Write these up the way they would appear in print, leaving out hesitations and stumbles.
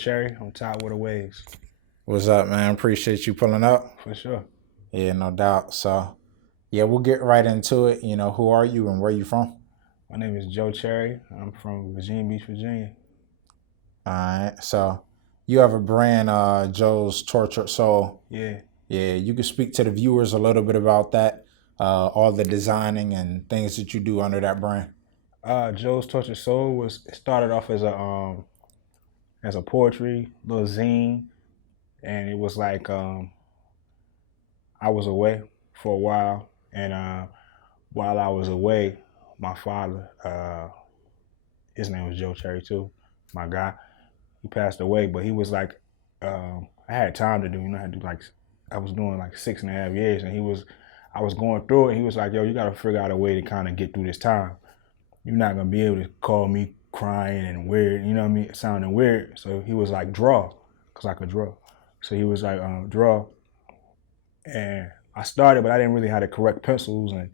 Cherry on Tidewater Waves. What's up, man? Appreciate you pulling up. For sure. Yeah, no doubt. So, yeah, we'll get right into it. Who are you and where you from? My name is Joe Cherry. I'm from Virginia Beach, Virginia. All right. So, you have a brand, Joe's Tortured Soul. Yeah. Yeah, you can speak to the viewers a little bit about that, all the designing and things that you do under that brand. Joe's Tortured Soul started off as a poetry little zine, and it was like I was away for a while, and while I was away, my father, his name was Joe Cherry too, my guy, he passed away, but he was like, I had time to do, I had to do I was doing like 6.5 years, and I was going through it, and he was like, yo, you gotta figure out a way to kind of get through this time. You're not gonna be able to call me crying and weird, you know what I mean, sounding weird. So he was like, draw, cause I could draw. So he was like, draw. And I started, but I didn't really have the correct pencils, and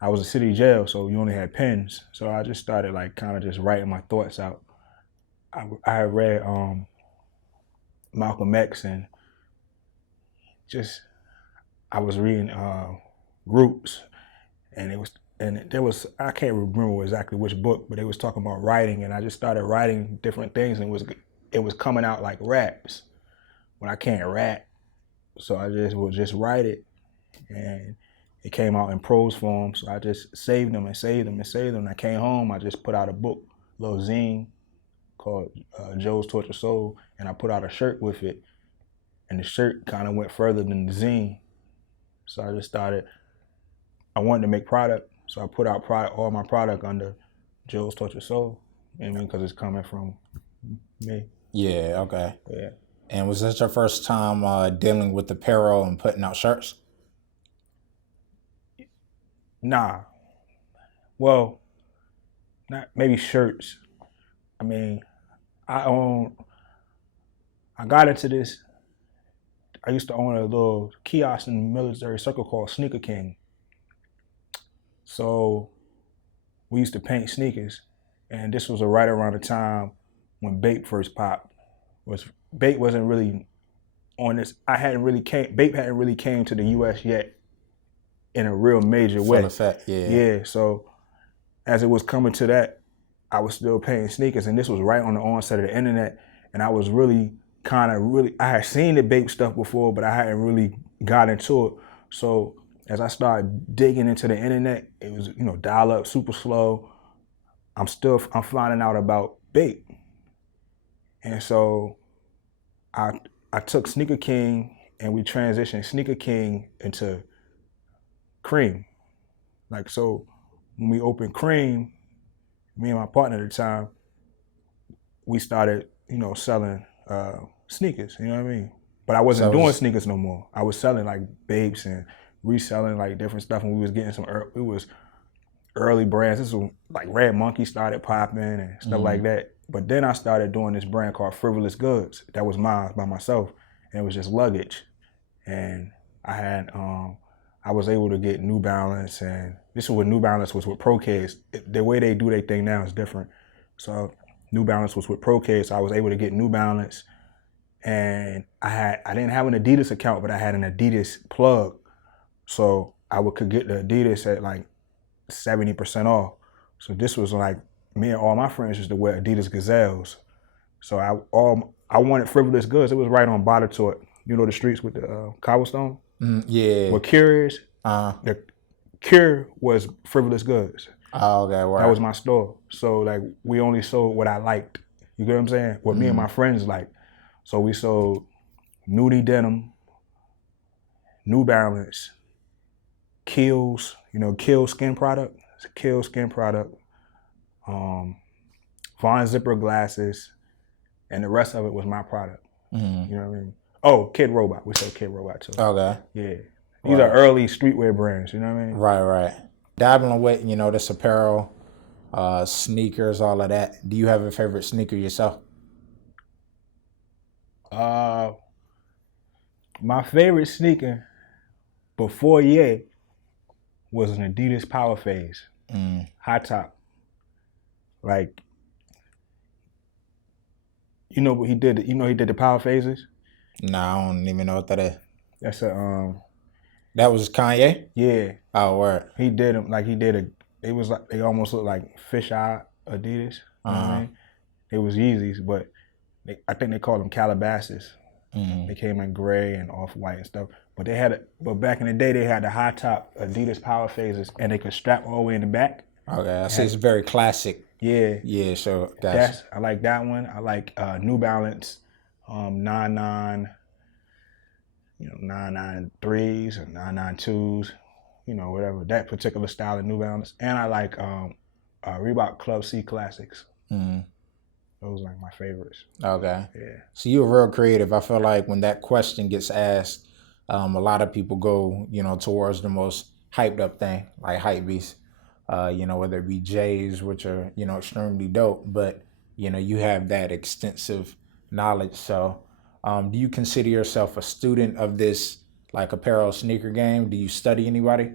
I was a city jail, so you only had pens. So I just started like kind of just writing my thoughts out. I had read Malcolm X, and I was reading Roots, and there was, I can't remember exactly which book, but it was talking about writing, and I just started writing different things, and it was coming out like raps when I can't rap. So I would just write it, and it came out in prose form. So I just saved them and saved them and saved them. And I came home, I just put out a book, a little zine called Joe's Tortured Soul, and I put out a shirt with it, and the shirt kind of went further than the zine. So I just started, I wanted to make product, so I put out all my product under Joe's Tortured Soul, you know what I mean, because it's coming from me. Yeah, okay. Yeah. And was this your first time dealing with apparel and putting out shirts? Nah. Well, not maybe shirts. I mean, I got into this. I used to own a little kiosk in the military circle called Sneaker King. So we used to paint sneakers, and this was right around the time when Bape first popped. Bape wasn't really on this. Bape hadn't really came to the U.S. yet in a real major way. Full effect, yeah. Yeah. So as it was coming to that, I was still painting sneakers, and this was right on the onset of the internet, and I was really I had seen the Bape stuff before, but I hadn't really got into it. So as I started digging into the internet, it was, dial up, super slow. I'm finding out about Bape. And so I took Sneaker King, and we transitioned Sneaker King into Cream. So when we opened Cream, me and my partner at the time, we started, selling sneakers, you know what I mean? But I wasn't doing sneakers no more. I was selling like Bapes and reselling like different stuff, and we was getting it was early brands. This was like Red Monkey started popping and stuff like that. But then I started doing this brand called Frivolous Goods. That was mine by myself, and it was just luggage. And I was able to get New Balance, and this was when New Balance was with Pro-Keds. The way they do their thing now is different. So New Balance was with Pro-Keds, so I was able to get New Balance, and I didn't have an Adidas account, but I had an Adidas plug, so I could get the Adidas at like 70% off. So this was like, me and all my friends used to wear Adidas Gazelles. So I wanted Frivolous Goods. It was right on Botetourt. You know the streets with the cobblestone? Yeah. Where Cure is? The Cure was Frivolous Goods. Oh, okay, wow. That was my store. So like, we only sold what I liked. You get what I'm saying? What me and my friends liked. So we sold Nudie Denim, New Balance, Kiehl's, Kiehl's skin product. It's a Kiehl's skin product. Von Zipper glasses, and the rest of it was my product. You know what I mean? Oh, Kid Robot. We sold Kid Robot too. Okay. Yeah. These are early streetwear brands, you know what I mean? Right. Dabbling with, this apparel, sneakers, all of that. Do you have a favorite sneaker yourself? My favorite sneaker before Ye was an Adidas Power Phase, high top. Like, You know what he did? You know he did the power phases. Nah, I don't even know what that is. That's a That was Kanye? yeah. Oh, word. He did them like he did a. It was like they almost looked like fisheye Adidas. You know what I mean? It was Yeezys, but I think they called them Calabasas. They came in gray and off white and stuff. But but back in the day they had the high top Adidas power phases and they could strap all the way in the back. Okay, I see it's very classic. Yeah. Yeah, so gotcha. I like that one. I like New Balance 99, 993s or 992s, whatever, that particular style of New Balance. And I like Reebok Club C Classics. Those are like my favorites. Okay. Yeah. So you're real creative. I feel like when that question gets asked, a lot of people go, towards the most hyped up thing, like hypebeast. Whether it be J's, which are, extremely dope, but, you have that extensive knowledge. So do you consider yourself a student of this, like, apparel sneaker game? Do you study anybody?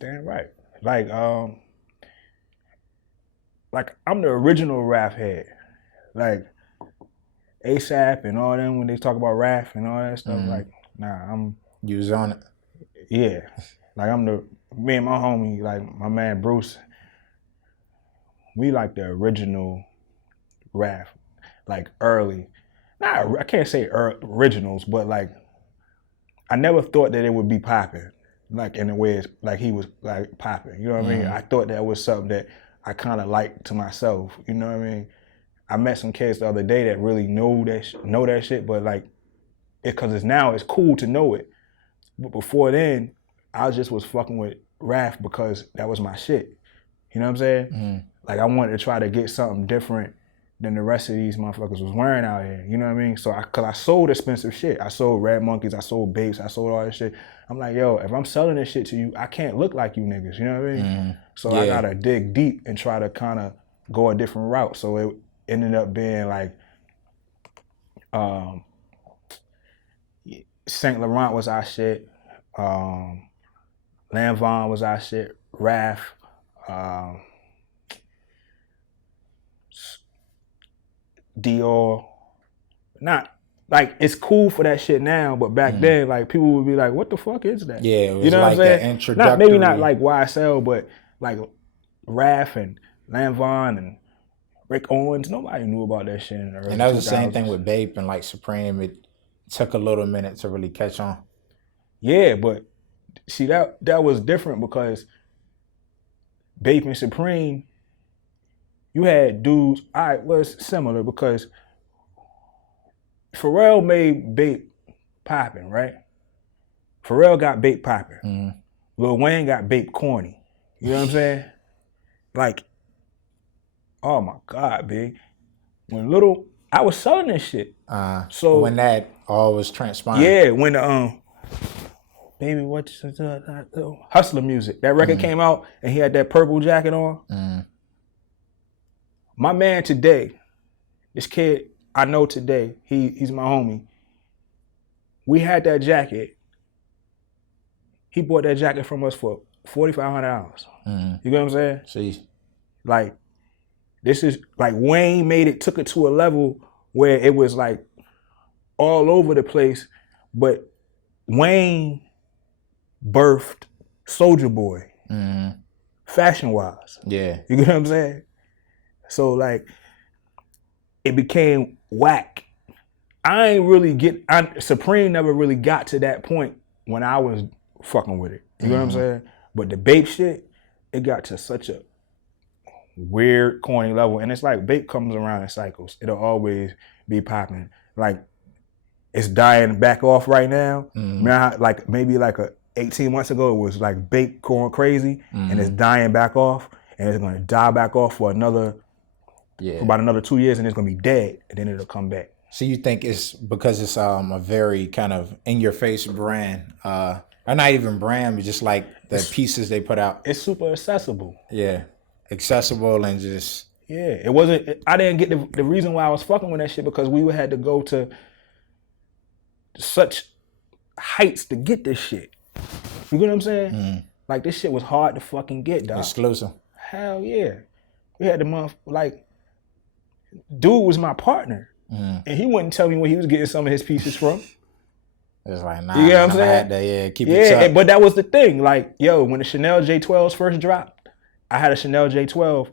Damn right. Like I'm the original Raph head. Like ASAP and all them, when they talk about Raph and all that stuff, like, nah, You was on it. Yeah. Like me and my homie, like my man Bruce, we like the original Raph, like early. I can't say originals, but like I never thought that it would be popping, like in the way it's like he was like popping. You know what I mean? I thought that was something that I kind of liked to myself. You know what I mean? I met some kids the other day that really know that shit, but like because it's cool to know it. But before then, I just was fucking with Raph because that was my shit. You know what I'm saying? Like I wanted to try to get something different than the rest of these motherfuckers was wearing out here. You know what I mean? So cause I sold expensive shit. I sold Red Monkeys, I sold Bapes, I sold all this shit. I'm like, yo, if I'm selling this shit to you, I can't look like you niggas. You know what I mean? So I gotta dig deep and try to kind of go a different route. So it ended up being like Saint Laurent was our shit. Lanvin was our shit. Raph. Dior. Not like it's cool for that shit now, but back then, like people would be like, "What the fuck is that?" Yeah, it was you know like what I'm that saying? introductory. Maybe not like YSL, but like Raph and Lanvin and Rick Owens. Nobody knew about that shit in the early 2000s. And that was the same thing with Bape and like Supreme. It took a little minute to really catch on. Yeah, but see that was different because Bape and Supreme, you had dudes. All right, well, it's similar because Pharrell made Bape popping, right? Pharrell got Bape popping. Lil Wayne got Bape corny. You know what I'm saying? Like, oh my God, big. I was selling this shit. So when that all was transpiring. Yeah, when the baby, what's the Hustler Music? That record came out and he had that purple jacket on. My man today, this kid I know today, he's my homie. We had that jacket. He bought that jacket from us for $4,500. You know what I'm saying? See. Like, this is like Wayne took it to a level where it was like all over the place, but Wayne birthed Soulja Boy, fashion-wise. Yeah. You get what I'm saying? So like, it became whack. Supreme never really got to that point when I was fucking with it. You know what I'm saying? But the Bape shit, it got to such a weird, corny level. And it's like Bape comes around in cycles. It'll always be popping. Like, it's dying back off right now. Now, like maybe like 18 months ago, it was like Bape going crazy, and it's dying back off, and it's gonna die back off for about another 2 years, and it's gonna be dead, and then it'll come back. So you think it's because it's a very kind of in-your-face brand, or not even brand, but just like the pieces they put out? It's super accessible. Yeah, accessible and just... Yeah, it wasn't... I didn't get the reason why I was fucking with that shit because we had to go to such heights to get this shit. You get what I'm saying? Like, this shit was hard to fucking get, dog. Exclusive. Hell yeah. We had the dude was my partner. Mm. And he wouldn't tell me where he was getting some of his pieces from. It's like, nah, You get what I'm I saying? had to, keep it Yeah, tucked. but that was the thing. Like, yo, when the Chanel J12s first dropped, I had a Chanel J12.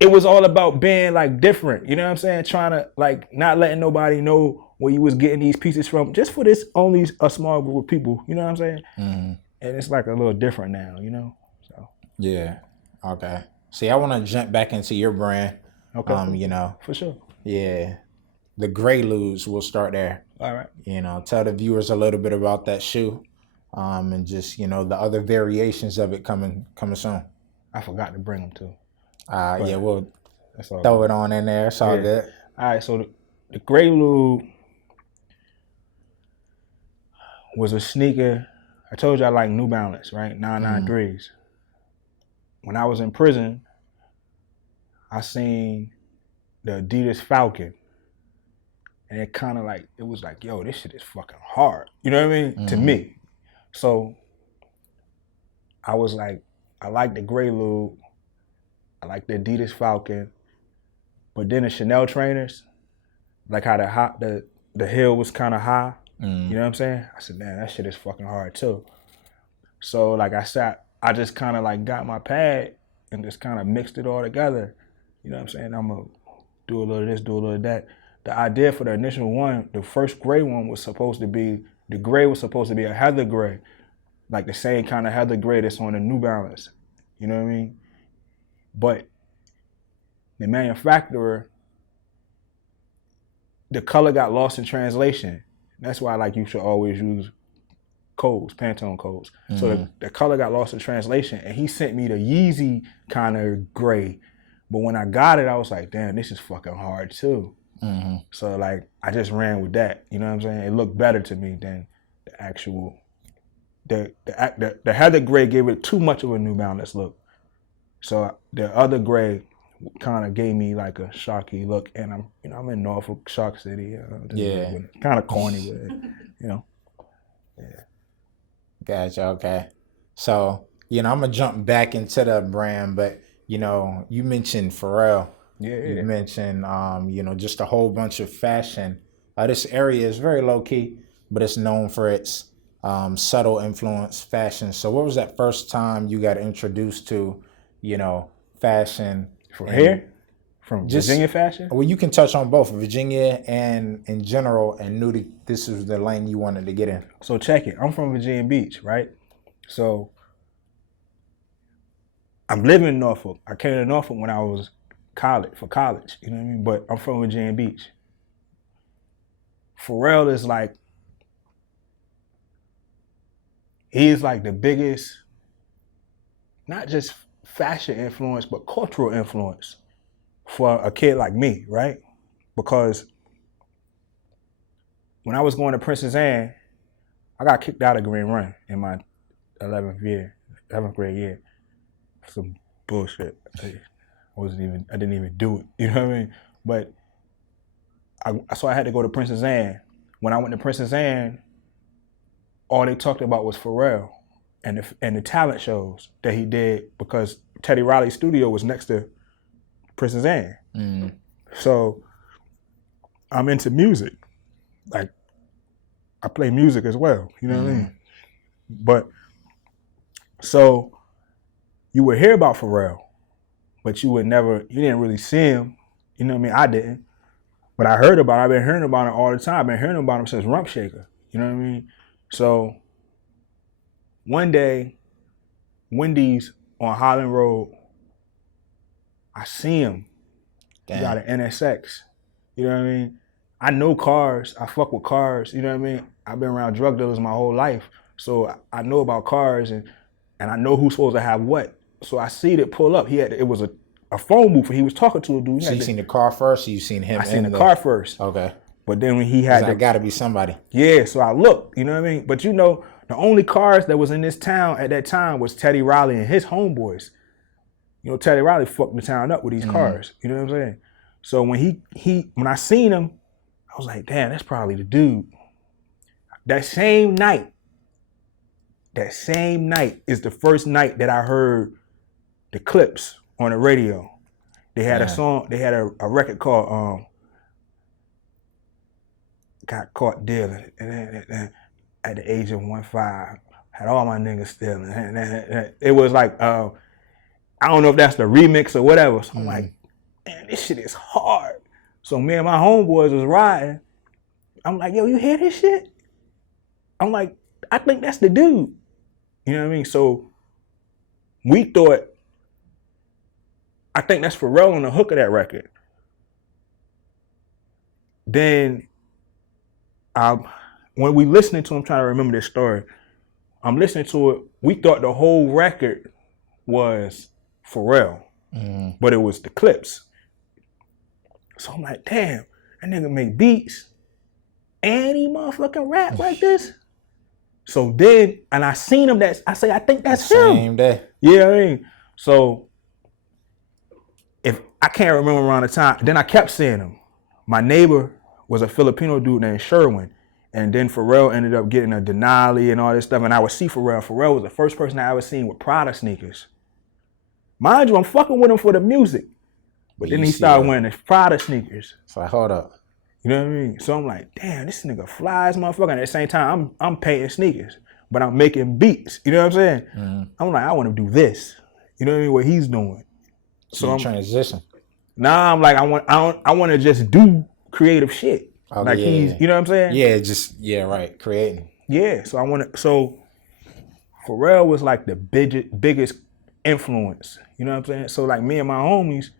It was all about being like different. You know what I'm saying? Trying to like not letting nobody know where you was getting these pieces from, just for this only a small group of people. You know what I'm saying? Mm. And it's like a little different now. You know? So Yeah. Okay. See, I want to jump back into your brand. okay, You know, for sure. yeah, the GREYLUDEs. We'll start there. All right. You know, tell the viewers a little bit about that shoe, and just the other variations of it coming soon. I forgot to bring them too. Yeah, we'll That's all throw good. it on in there. It's all good. All right. So the GREYLUDE was a sneaker. I told you I like New Balance, right? 993s. When I was in prison, I seen the Adidas Falcon. And it kind of like, it was like, yo, this shit is fucking hard. You know what I mean? To me. So I was like, I like the GREYLUDE. I like the Adidas Falcon. But then the Chanel trainers, like how the heel was kind of high. You know what I'm saying? I said, man, that shit is fucking hard too. So like I just kind of like got my pad and just kind of mixed it all together. You know what I'm saying? I'm gonna do a little of this, do a little of that. The idea for the initial one, the first gray one was supposed to be, the gray was supposed to be a heather gray, like the same kind of heather gray that's on the New Balance. You know what I mean? But the manufacturer, the color got lost in translation. That's why like you should always use codes, Pantone codes. So the color got lost in translation, and he sent me the Yeezy kind of gray. But when I got it, I was like, damn, this is fucking hard too. So like I just ran with that. You know what I'm saying? It looked better to me than the actual the heather gray gave it too much of a New Balance look. So the other gray kind of gave me like a Sharky look, and I'm in Norfolk, Shark City. Yeah. Kind of corny with it, Yeah. Gotcha. Okay. So I'm gonna jump back into the brand, but you mentioned Pharrell. Yeah. You mentioned just a whole bunch of fashion. This area is very low key, but it's known for its subtle influence fashion. So what was that first time you got introduced to, fashion from here? From Virginia fashion? Well, you can touch on both Virginia and in general, and knew that this was the lane you wanted to get in. So check it. I'm from Virginia Beach, right? So I'm living in Norfolk. I came to Norfolk when I was for college, you know what I mean? But I'm from Virginia Beach. Pharrell is like, he's like the biggest, not just fashion influence, but cultural influence for a kid like me, right? Because when I was going to Princess Anne, I got kicked out of Green Run in my 11th grade year. Some bullshit. I didn't even do it. You know what I mean? But so I had to go to Princess Anne. When I went to Princess Anne, all they talked about was Pharrell and the talent shows that he did, because Teddy Riley's studio was next to Princess Anne. So I'm into music. Like, I play music as well. You know what I mean? But so you would hear about Pharrell, but you didn't really see him. You know what I mean? I didn't. But I've been hearing about him all the time. I've been hearing about him since Rump Shaker. You know what I mean? So one day, Wendy's on Highland Road, I see him. Damn. He got an NSX. You know what I mean? I know cars. I fuck with cars. You know what I mean? I've been around drug dealers my whole life. So I know about cars, and I know who's supposed to have what. So I see it pull up. It was a phone booth, and he was talking to a dude. So you seen the car first, or you seen him? I seen the car first. Okay. But then when he had that gotta be somebody. Yeah, so I looked, you know what I mean? But the only cars that was in this town at that time was Teddy Riley and his homeboys. Teddy Riley fucked the town up with these cars. You know what I'm saying? So when when I seen him, I was like, damn, that's probably the dude. That same night is the first night that I heard the Clips on the radio. They had a song. They had a record called "Got Caught Dealing," and at the age of 15, had all my niggas stealing. It was like I don't know if that's the remix or whatever. So I'm like, man, this shit is hard. So me and my homeboys was riding. I'm like, yo, you hear this shit? I'm like, I think that's the dude. You know what I mean? So we thought, I think that's Pharrell on the hook of that record. Then when we listening to him, trying to remember this story, I'm listening to it. We thought the whole record was Pharrell, but it was the clips. So I'm like, damn, that nigga make beats and he motherfucking rap like this. So then, and I seen him I think that's him. Same day. Yeah, I mean, so if I can't remember around the time, then I kept seeing him. My neighbor was a Filipino dude named Sherwin, and then Pharrell ended up getting a Denali and all this stuff, and I would see Pharrell. Pharrell was the first person I ever seen with Prada sneakers. Mind you, I'm fucking with him for the music, but then he started wearing the Prada sneakers. So hold up. You know what I mean? So I'm like, damn, this nigga flies, motherfucker. And at the same time, I'm painting sneakers, but I'm making beats. You know what I'm saying? I'm like, I want to do this. You know what I mean? What he's doing. So I'm transition. Nah, I'm like, I want to just do creative shit. Oh, like he's, you know what I'm saying? Yeah, right, creating. Yeah, so Pharrell was like the biggest influence. You know what I'm saying? So like me and my homies,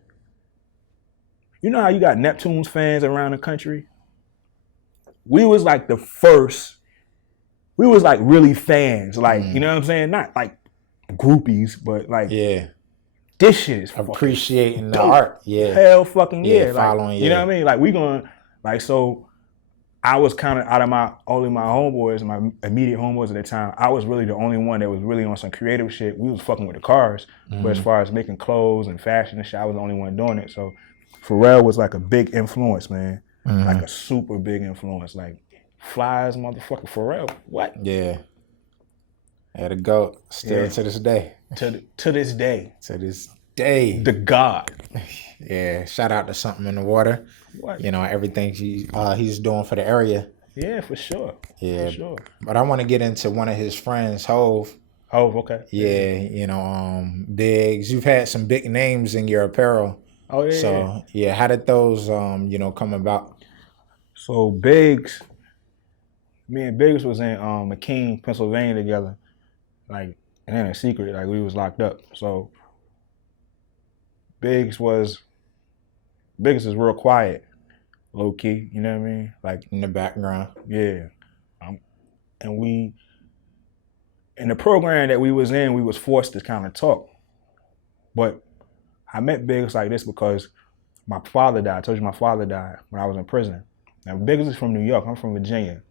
you know how you got Neptune's fans around the country? We was like the first, we was like really fans. Like, you know what I'm saying? Not like groupies, but like, this shit is appreciating the dope. Art. Yeah. Hell fucking yeah. Following, like, you know what I mean? Like we going, like, so I was kind of out of only my homeboys, my immediate homeboys at the time, I was really the only one that was really on some creative shit. We was fucking with the cars, but as far as making clothes and fashion and shit, I was the only one doing it. So Pharrell was like a big influence, man. Like a super big influence. Like, flies, motherfucker, Pharrell. What? Yeah. Had to go. Still to this day. To this day. To this day. The God. Yeah. Shout out to Something in the Water. What? You know, everything he's doing for the area. Yeah, for sure. Yeah. For sure. But I want to get into one of his friends, Hove. Hove, okay. Yeah, you know, Biggs. You've had some big names in your apparel. Oh, yeah. So, yeah, how did those, you know, come about? So, Biggs, me and Biggs was in McKean, Pennsylvania together. Like, and in a secret, like we was locked up. So, Biggs is real quiet, low key, you know what I mean? Like, in the background. Yeah. And we, in the program that we was in, we was forced to kind of talk. But I met Biggs like this because my father died. I told you my father died when I was in prison. Now, Biggs is from New York. I'm from Virginia.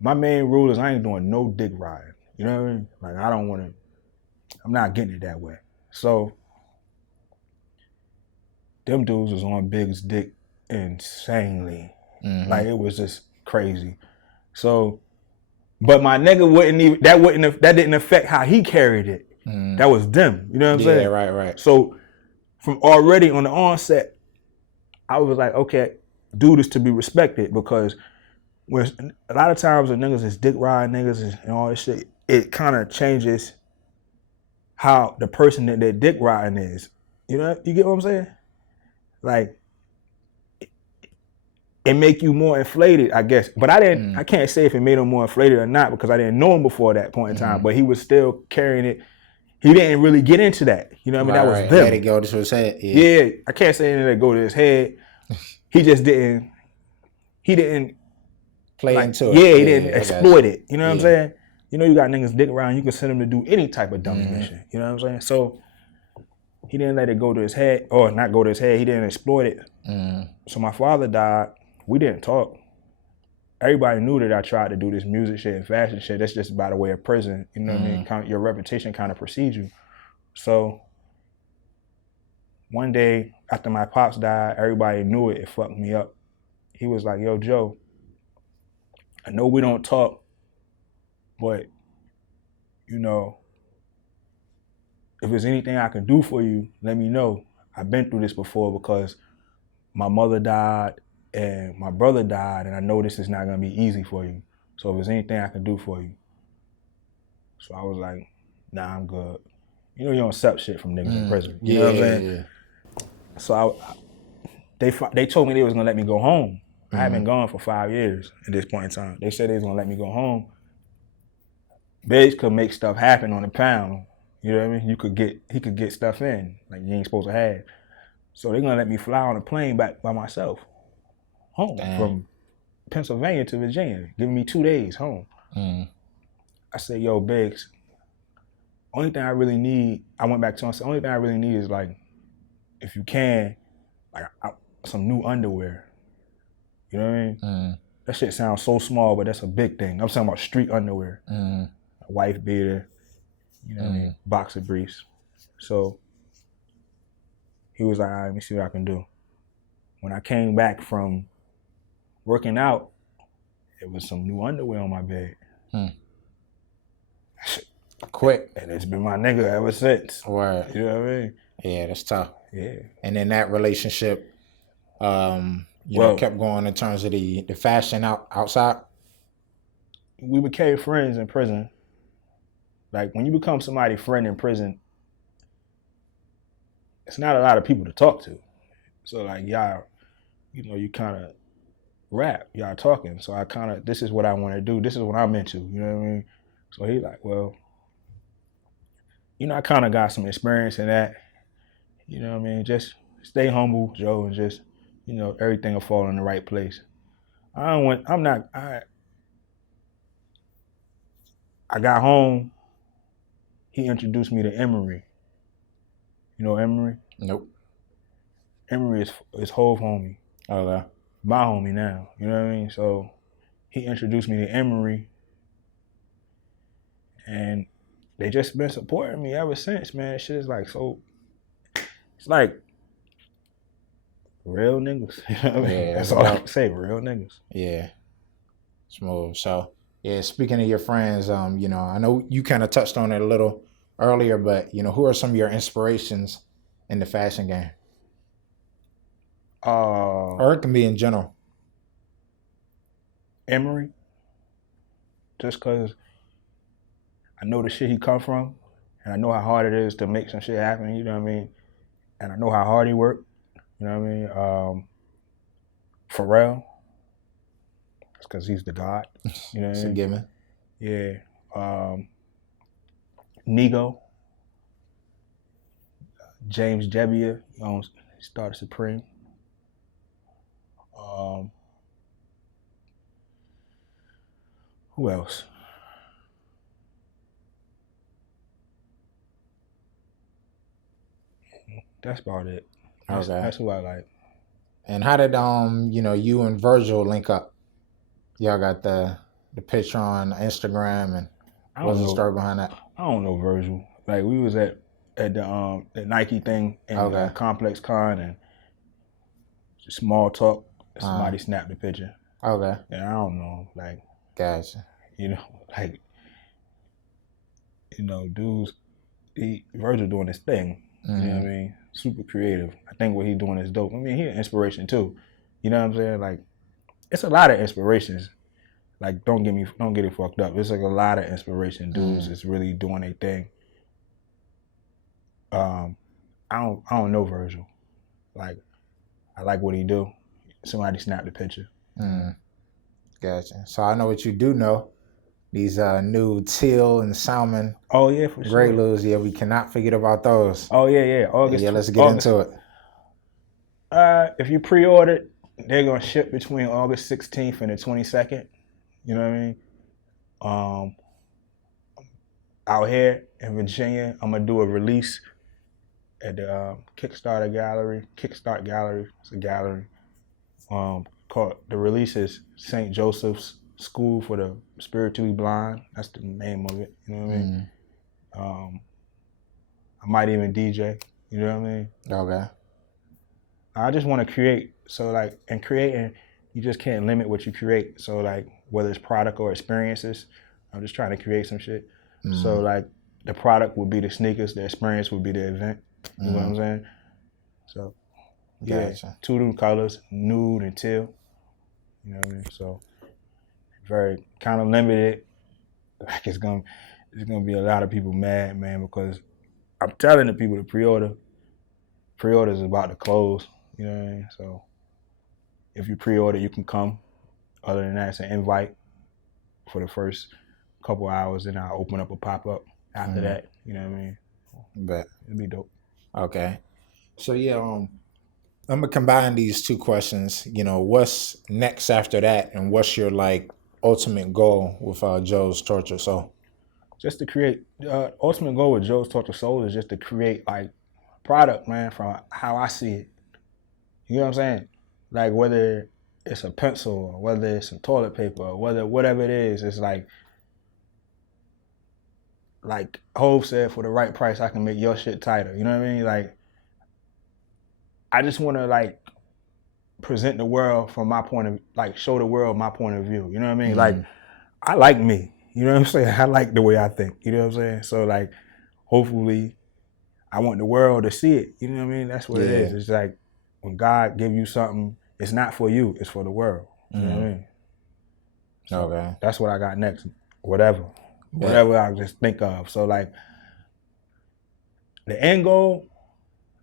My main rule is I ain't doing no dick riding. You know what I mean? Like, I don't want to, I'm not getting it that way. So, them dudes was on Biggs' dick insanely. Like, it was just crazy. So, but my nigga that didn't affect how he carried it. That was them. You know what I'm saying? Yeah, right. So, from already on the onset, I was like, okay, dude is to be respected, because when a lot of times when niggas is dick riding niggas and all this shit, it kind of changes how the person that they're dick riding is. You know, you get what I'm saying? Like, it make you more inflated, I guess. But I can't say if it made him more inflated or not, because I didn't know him before that point in time, but he was still carrying it. He didn't really get into that. You know what I mean? That was them. Let it go to his head. Yeah, I can't say anything that go to his head. He just didn't, play into it. Yeah, he didn't exploit it. You know what I'm saying? You know, you got niggas dick around, you can send them to do any type of dummy mission. You know what I'm saying? So he didn't let it go to his head, or not go to his head, he didn't exploit it. So my father died, we didn't talk. Everybody knew that I tried to do this music shit and fashion shit. That's just by the way of prison. You know what I mean? Your reputation kind of precedes you. So one day after my pops died, everybody knew it. It fucked me up. He was like, yo, Joe, I know we don't talk, but, you know, if there's anything I can do for you, let me know. I've been through this before because my mother died and my brother died, and I know this is not gonna be easy for you. So if there's anything I can do for you. So I was like, nah, I'm good. You know, you don't accept shit from niggas in prison. You know what I'm saying? Yeah. So they told me they was gonna let me go home. I had been gone for 5 years at this point in time. They said they was gonna let me go home. Biggs could make stuff happen on the pound. You know what I mean? He could get stuff in like you ain't supposed to have. So they're gonna let me fly on a plane back by myself home from Pennsylvania to Virginia, giving me 2 days home. I said, yo, Biggs, only thing I really need, I went back to him and said, only thing I really need is like, if you can, like some new underwear. You know what I mean? That shit sounds so small, but that's a big thing. I'm talking about street underwear. A wife beater, you know what I mean? Boxer briefs. So he was like, all right, let me see what I can do. When I came back from working out, it was some new underwear on my bed. Quick. And it's been my nigga ever since. Word. You know what I mean? Yeah, that's tough. Yeah. And then that relationship, you know, kept going in terms of the fashion outside. We became friends in prison. Like when you become somebody's friend in prison, it's not a lot of people to talk to. So like y'all, you know, you kind of rap, y'all talking. So I kind of, this is what I want to do. This is what I'm into. You know what I mean? So he like, well, you know, I kind of got some experience in that. You know what I mean? Just stay humble, Joe, and just, you know, everything will fall in the right place. I got home, he introduced me to Emery. You know Emery? Nope. Emery is Hove homie. Okay. My homie now, you know what I mean? So he introduced me to Emery, and they just been supporting me ever since, man. Shit is like so, it's like real niggas. You know what I mean? Yeah, that's all I can say, real niggas. Yeah. Smooth. So, yeah, speaking of your friends, you know, I know you kind of touched on it a little earlier, but, you know, who are some of your inspirations in the fashion game? Or it can be in general. Emery, just because I know the shit he come from, and I know how hard it is to make some shit happen, you know what I mean? And I know how hard he worked, you know what I mean? Pharrell, it's because he's the God, you know what I mean? It's a given. Yeah. Nego, James Jebbia, he started Supreme. Who else? That's about it. That's who I like. And how did you know, you and Virgil link up? Y'all got the picture on Instagram, and what's the story behind that? I don't know Virgil. Like we was at the Nike thing in Complex Con, and just small talk. Somebody snapped the picture. Okay. And I don't know, like. Gotcha. You know, like, you know, dudes, Virgil doing his thing. You know what I mean? Super creative. I think what he's doing is dope. I mean, he's an inspiration too. You know what I'm saying? Like, it's a lot of inspirations. Like, don't get it fucked up. It's like a lot of inspiration. Dudes is really doing their thing. I don't know Virgil. Like, I like what he do. Somebody snapped the picture. Gotcha. So I know what you do know. These new teal and salmon. Oh yeah, for sure. GREYLUDEs. Yeah, we cannot forget about those. Oh yeah. August. Yeah, let's get into it. If you pre-ordered, they're gonna ship between August 16th and the 22nd. You know what I mean? Out here in Virginia, I'm gonna do a release at the Kickstart Gallery. It's a gallery. Called, the release is St. Joseph's School for the Spiritually Blind. That's the name of it. You know what I mean? I might even DJ. You know what I mean? Okay. I just want to create. So like, in creating, you just can't limit what you create. So like, whether it's product or experiences, I'm just trying to create some shit. So like, the product would be the sneakers, the experience would be the event. You know what I'm saying? So yeah, Gotcha. 2 new colors, nude and teal. You know what I mean? So very kind of limited. Like it's gonna be a lot of people mad, man, because I'm telling the people to pre-order is about to close. You know what I mean? So if you pre-order, you can come. Other than that, it's an invite for the first couple hours, and I'll open up a pop-up after that. You know what I mean? But It'd be dope. okay. So yeah, I'm gonna combine these two questions. You know, what's next after that, and what's your like ultimate goal with Joe's Torture Soul? Just to create, ultimate goal with Joe's Torture Soul is just to create like product, man, from how I see it. You know what I'm saying? Like whether it's a pencil or whether it's some toilet paper or whatever it is, it's like Hov said, for the right price, I can make your shit tighter. You know what I mean? Like, I just want to like present the world from my point of, like, show the world my point of view. You know what I mean? Like, I like me. You know what I'm saying? I like the way I think. You know what I'm saying? So like, hopefully, I want the world to see it. You know what I mean? That's what it is. It's like when God give you something, it's not for you. It's for the world. You know what I mean? So Okay. that's what I got next. Whatever I just think of. So like, the end goal,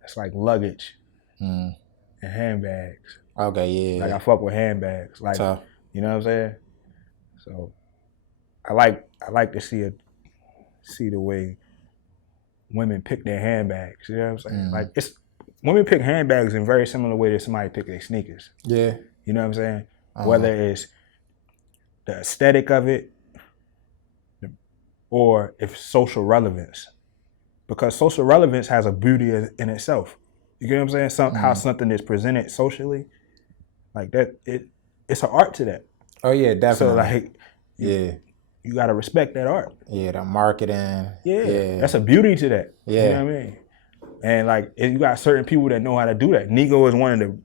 it's like luggage and handbags. Okay, yeah. Like I fuck with handbags. Like, Tough. you know what I'm saying? So I like to see the way women pick their handbags. You know what I'm saying? Like it's women pick handbags in very similar way that somebody pick their sneakers. Yeah. You know what I'm saying? Whether it's the aesthetic of it or if social relevance. Because social relevance has a beauty in itself. You get what I'm saying? How something is presented socially, like that, it's an art to that. Oh yeah, definitely. So like, you gotta respect that art. Yeah, the marketing. Yeah, that's a beauty to that. Yeah. You know what I mean? And like, you got certain people that know how to do that. Nigo is one of the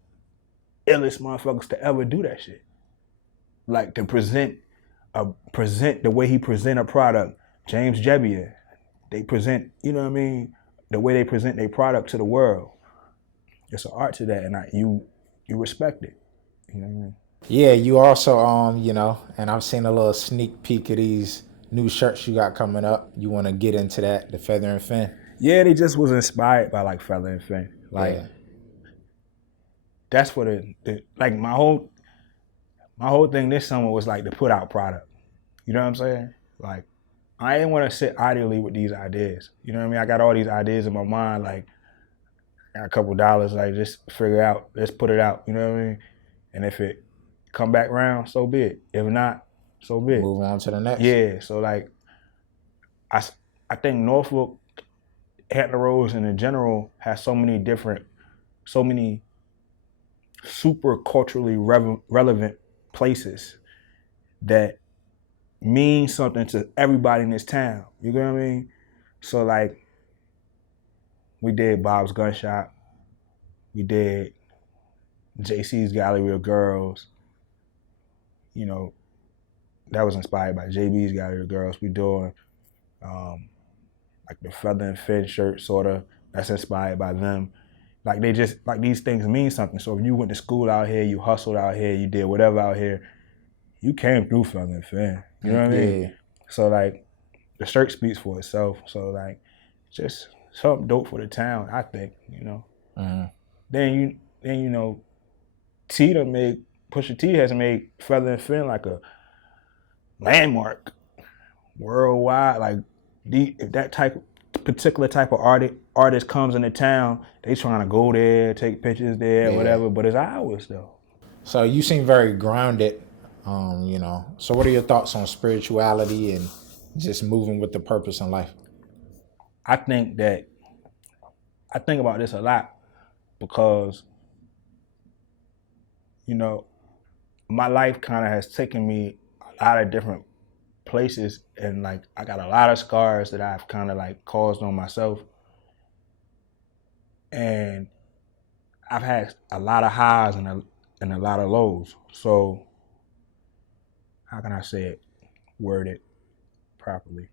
illest motherfuckers to ever do that shit. Like to present the way he present a product. James Jebbia, they present, you know what I mean, the way they present their product to the world. It's an art to that, and you respect it. You know what I mean? Yeah, you also you know, and I've seen a little sneak peek of these new shirts you got coming up. You want to get into that, the Feather and Fin? Yeah, they just was inspired by like Feather and Fin. Like that's what like my whole thing this summer was like to put out product. You know what I'm saying? Like I didn't want to sit idly with these ideas. You know what I mean? I got all these ideas in my mind, like I got a couple dollars, like just figure out, let's put it out. You know what I mean? And if it come back around, so be it. If not, so be it. Move on to the next. Yeah, so like I think Norfolk, Hampton Roads, and in general has so many super culturally relevant places that mean something to everybody in this town. You get what I mean? So like, we did Bob's Gun Shop. We did JC's Gallery of Girls. You know, that was inspired by JB's Gallery of Girls. We doing like the Feather and Fin shirt, sorta. That's inspired by them. Like they just, like these things mean something. So if you went to school out here, you hustled out here, you did whatever out here, you came through Feather and Fin. You know what I mean? So like, the shirt speaks for itself. So like, just something dope for the town, I think. You know. Then you know, Pusha T has made Feather and Fin like a landmark worldwide. Like if that particular type of artist comes into town, they trying to go there, take pictures there, whatever. But it's ours though. So you seem very grounded. You know. So what are your thoughts on spirituality and just moving with the purpose in life? I think about this a lot because, you know, my life kind of has taken me a lot of different places, and like I got a lot of scars that I've kind of like caused on myself, and I've had a lot of highs and a lot of lows. So how can I say it, word it properly?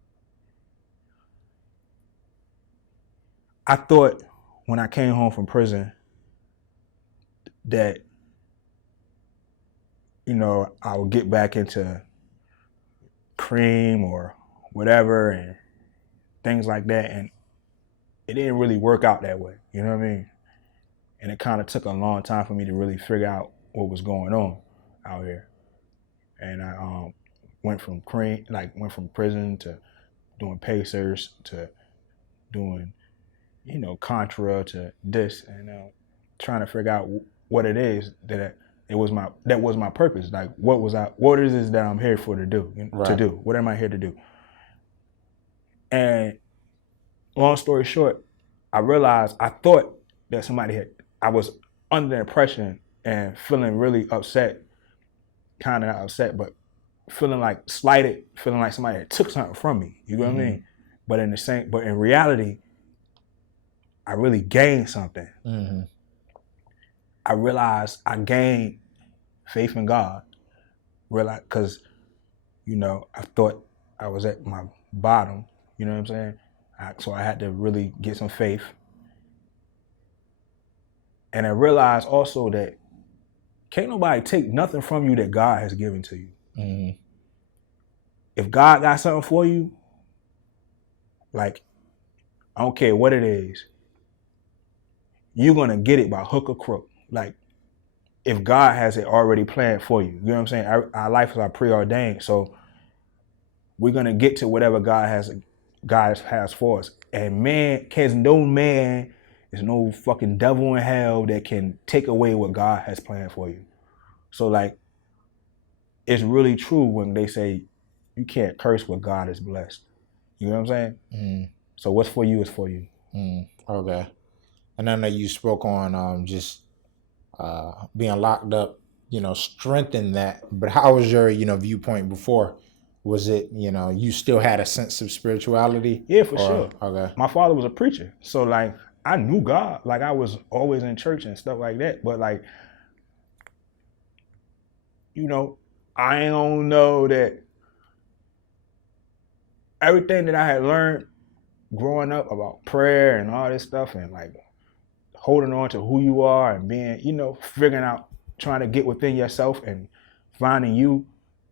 I thought when I came home from prison that, you know, I would get back into cream or whatever and things like that. And it didn't really work out that way. You know what I mean? And it kind of took a long time for me to really figure out what was going on out here. And I went from prison to doing Pacers to doing, you know, Contra to this, and trying to figure out what it is that was my purpose. Like, what is this that I'm here for to do? Right. To do? What am I here to do? And long story short, I realized I thought that I was under the impression and feeling really upset, kind of not upset, but feeling like slighted, feeling like somebody had took something from me. You know what I mean? But in reality, I really gained something. Mm-hmm. I realized I gained faith in God. Because, you know, I thought I was at my bottom. You know what I'm saying? So I had to really get some faith. And I realized also that can't nobody take nothing from you that God has given to you. Mm-hmm. If God got something for you, like, I don't care what it is, you're going to get it by hook or crook. Like, if God has it already planned for you. You know what I'm saying? Our lives are preordained. So we're going to get to whatever God has for us. And there's no fucking devil in hell that can take away what God has planned for you. So, like, it's really true when they say you can't curse what God has blessed. You know what I'm saying? Mm. So what's for you is for you. Okay. And I know you spoke on just being locked up, you know, strengthened that. But how was your, you know, viewpoint before? Was it, you know, you still had a sense of spirituality? Yeah, for sure. Okay. My father was a preacher. So, like, I knew God. Like, I was always in church and stuff like that. But, like, you know, I don't know that everything that I had learned growing up about prayer and all this stuff and, like, holding on to who you are and being, you know, figuring out, trying to get within yourself and finding you,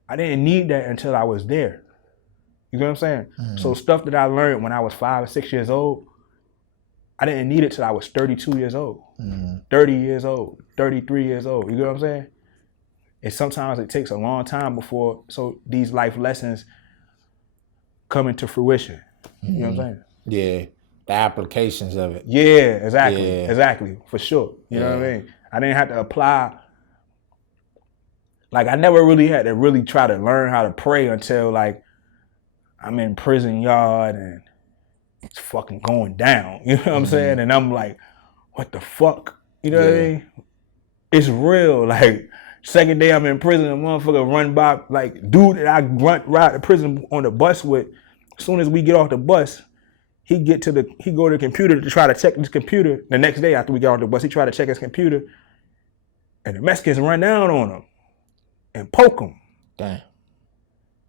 I didn't need that until I was there. You know what I'm saying? So stuff that I learned when I was 5 or 6 years old, I didn't need it till I was 32 years old, 30 years old, 33 years old. You know what I'm saying? And sometimes it takes a long time before these life lessons come into fruition. You know what I'm saying? Yeah. The applications of it. Yeah, exactly, for sure. You know what I mean? I didn't have to apply. Like, I never really had to really try to learn how to pray until, like, I'm in prison yard and it's fucking going down. You know what I'm saying? And I'm like, what the fuck? You know what I mean? It's real. Like, second day I'm in prison, a motherfucker run by, like, dude that I ride to prison on the bus with, as soon as we get off the bus, he go to the computer to try to check his computer. The next day after we got off the bus, he tried to check his computer, and the Mexicans run down on him and poke him. Damn.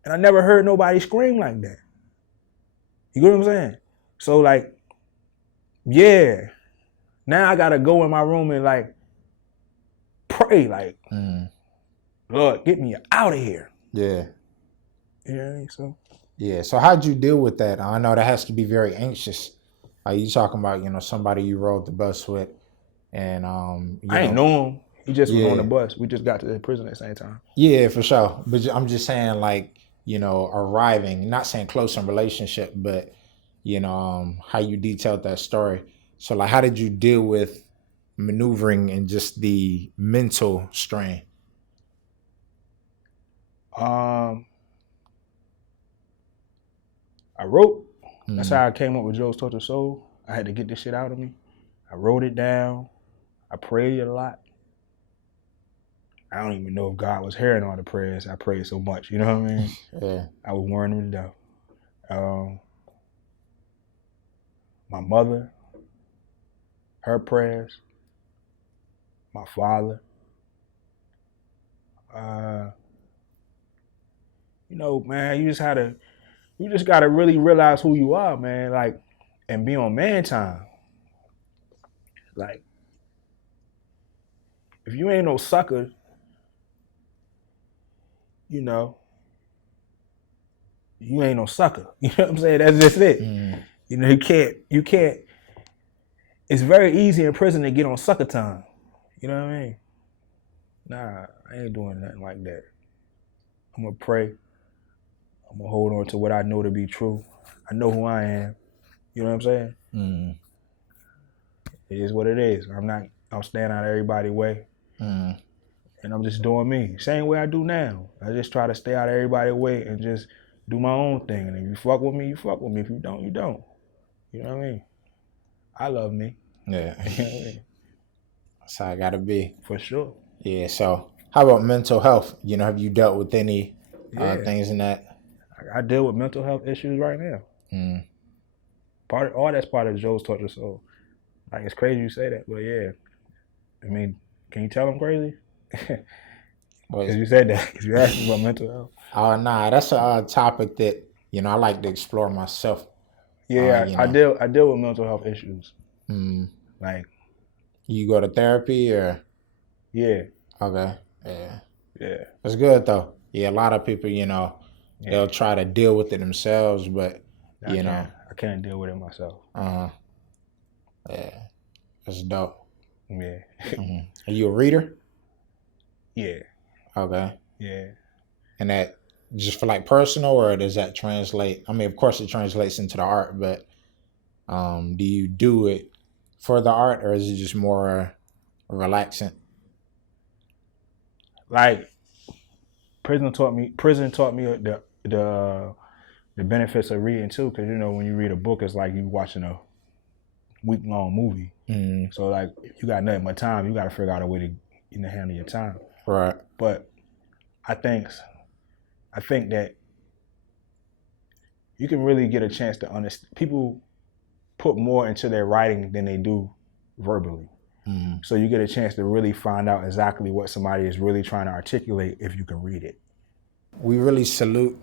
And I never heard nobody scream like that. You get what I'm saying? So, like, yeah, now I gotta go in my room and, like, pray, like, Lord, get me out of here. Yeah. You know what I mean? So. Yeah. So how'd you deal with that? I know that has to be very anxious. Are you talking about, you know, somebody you rode the bus with, and I ain't know him. He just was on the bus. We just got to the prison at the same time. Yeah, for sure. But I'm just saying, like, you know, arriving, not saying close in relationship, but, you know, how you detailed that story. So, like, how did you deal with maneuvering and just the mental strain? I wrote. That's how I came up with Joe's Tortured Soul. I had to get this shit out of me. I wrote it down. I prayed a lot. I don't even know if God was hearing all the prayers. I prayed so much, you know what I mean? Yeah. I was wearing them to death. My mother, her prayers, my father. You know, man, you just gotta really realize who you are, man, like, and be on man time. Like, if you ain't no sucker, you know, you ain't no sucker. You know what I'm saying? That's just it. You know, you can't. It's very easy in prison to get on sucker time. You know what I mean? Nah, I ain't doing nothing like that. I'm gonna pray. I'm gonna hold on to what I know to be true. I know who I am. You know what I'm saying? It is what it is. I'm staying out of everybody's way. And I'm just doing me. Same way I do now. I just try to stay out of everybody's way and just do my own thing. And if you fuck with me, you fuck with me. If you don't, you don't. You know what I mean? I love me. Yeah. You know what I mean? That's how I gotta be. For sure. Yeah, so how about mental health? You know, have you dealt with any things in that? I deal with mental health issues right now. All that's part of Joe's torture soul. Like, it's crazy you say that, but yeah. I mean, can you tell I'm crazy? Because you said that. Because you asked me about mental health. Oh, nah, that's a topic that, you know, I like to explore myself. Yeah, I deal with mental health issues. Like, you go to therapy or? Yeah. Okay. Yeah. Yeah. That's good though. Yeah, a lot of people, you know, they'll try to deal with it themselves, but you know, I can't deal with it myself. Yeah, that's dope. Yeah. Are you a reader? Yeah. Okay. Yeah. And that just for like personal, or does that translate? I mean, of course it translates into the art, but do you do it for the art, or is it just more relaxing? Like, prison taught me the benefits of reading too, because you know when you read a book, it's like you watching a week-long movie. So like, if you got nothing but time, you got to figure out a way to handle your time. Right. But I think that you can really get a chance to understand. People put more into their writing than they do verbally. So you get a chance to really find out exactly what somebody is really trying to articulate if you can read it. We really salute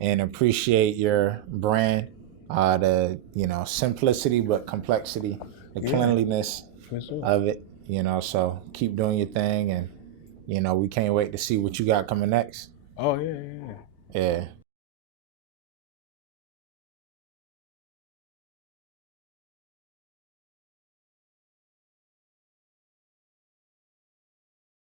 and appreciate your brand, the simplicity but complexity, the cleanliness of it. So keep doing your thing, and we can't wait to see what you got coming next. Oh yeah. Yeah.